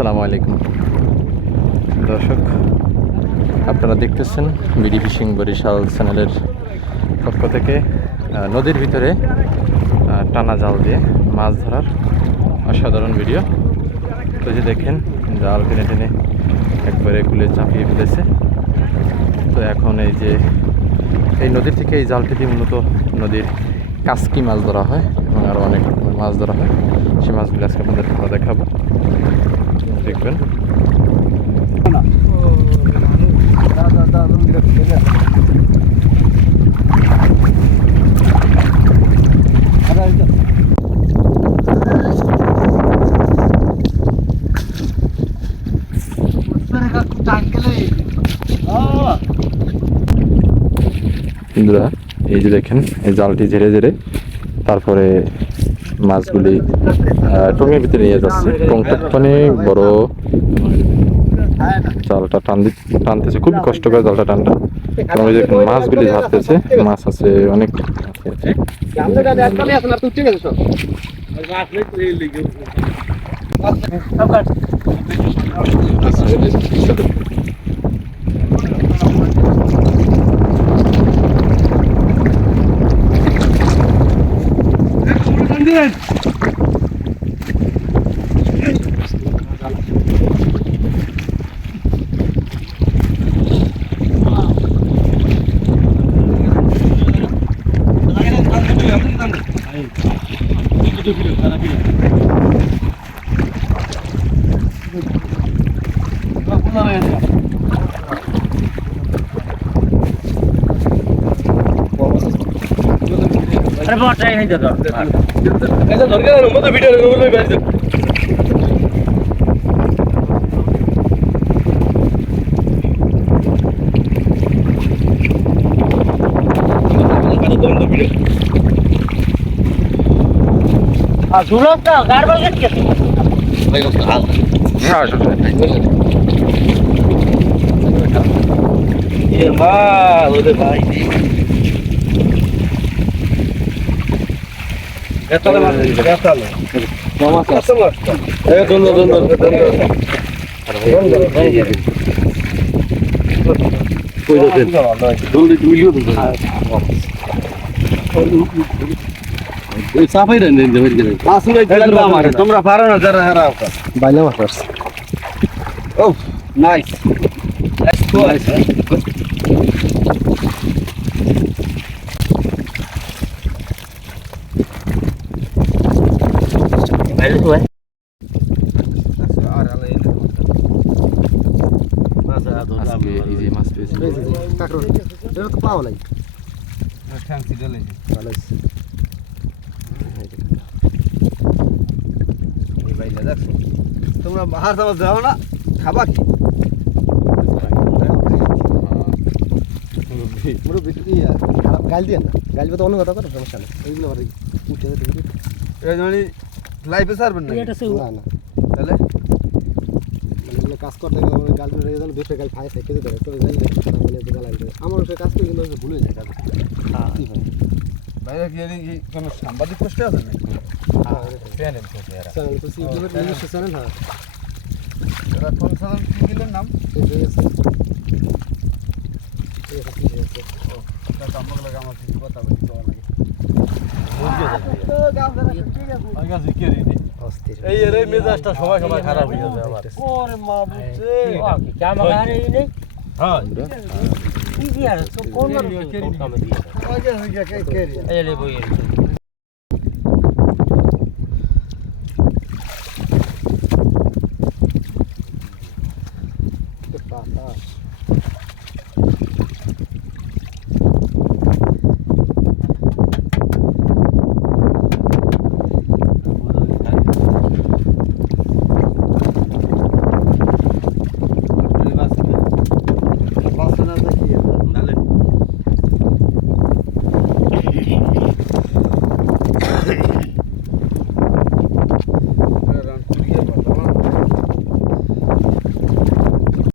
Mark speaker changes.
Speaker 1: আসসালামু আলাইকুম। দর্শক, আপনারা দেখতেছেন বিডি ফিশিং বরিশাল চ্যানেলের পক্ষ থেকে নদীর ভিতরে টানা জাল দিয়ে মাছ ধরার অসাধারণ ভিডিও। তো যে দেখেন, জাল টেনে টেনে একবারে কুলে চাপিয়ে ফেলেছে। তো এখন এই যে, এই নদীর থেকে এই জালটি দিয়ে মূলত নদীর কাসকি মাছ ধরা হয় এবং আরও অনেক রকমের মাছ ধরা হয়। সেই মাছগুলো আজকে আপনাদের দেখাবো। দেখবেন। বন্ধুরা এই যে দেখেন এই জালটি ঝেড়ে ঝেড়ে তারপরে মাছগুলি টঙের ভিতরে নিয়ে যাচ্ছে। টংটা অনেক বড় জালটা টান টানতেছে। খুবই কষ্ট করে জালটা টানটা। এবং এই যে মাছগুলি ঝাড়তেছে, মাছ আছে অনেক। আছে।
Speaker 2: একটু ফিরো দাদা ফিরো। আরে
Speaker 3: বড় ট্রাই হয়ে যা দরকার
Speaker 2: এই যে
Speaker 4: দরকার নম্বর ভিডিও নম্বর বাইরে
Speaker 3: Azulasta garba gittik. Hayır,
Speaker 4: aldı.
Speaker 1: Ne azul?
Speaker 4: Yema, o da bay.
Speaker 2: Yatalım artık, yatalım. Mama kasım artık. Evet, dönme, dönme. Dönme,
Speaker 3: dönme.
Speaker 2: Koy da dön. Dön
Speaker 4: da duyuyordum. Tamam.
Speaker 2: তোমরা পারো না যারা হারা
Speaker 5: বাইলে পারছে
Speaker 2: ও নাইস
Speaker 1: আজকে এই যে মাছ পেয়েছি
Speaker 5: কাকরোল এটা তো পাওয়া নাই ভালো
Speaker 2: হয়েছে তোমরা হার চামচ দাও না খাবা কি?
Speaker 5: মুরব্বি। কি খারাপ গাল দিয়ে না? গাল তো অন্য কথা করো সমস্যা নেই। এইগুলো আবার উঠে যেতে
Speaker 2: লাইফে সারবেন না
Speaker 5: না না।
Speaker 2: তাহলে?
Speaker 5: মানে কাজ করতে গেলে আমার গাল রেখে দিলে দুটো গাল ফাইভ থেকে দিতে তবে গাল মানে গাল আনতে হবে। সে কাজ করে কিন্তু ভুলে যায় কাজ। কি হয়?
Speaker 2: কি কোনো সাংবাদিক কষ্টে আছে নাকি?
Speaker 5: চ্যানেল তো ইউটিউবের নিজস্ব চ্যানেল হ্যাঁ
Speaker 2: এরা কোন সাধারণ কি গেলেন নাম
Speaker 5: এই যে আছে এই আছে, এই আছে।
Speaker 2: তা আমার লাগে আমার কিছু কথা বলতে দেওয়া লাগে
Speaker 5: অস্থির এই এর
Speaker 2: এই মেজাজটা সবাই সবাই খারাপ হয়ে যাবে
Speaker 3: আমার
Speaker 2: ওরে মা বুঝছে হ্যাঁ আগে থেকে কে কে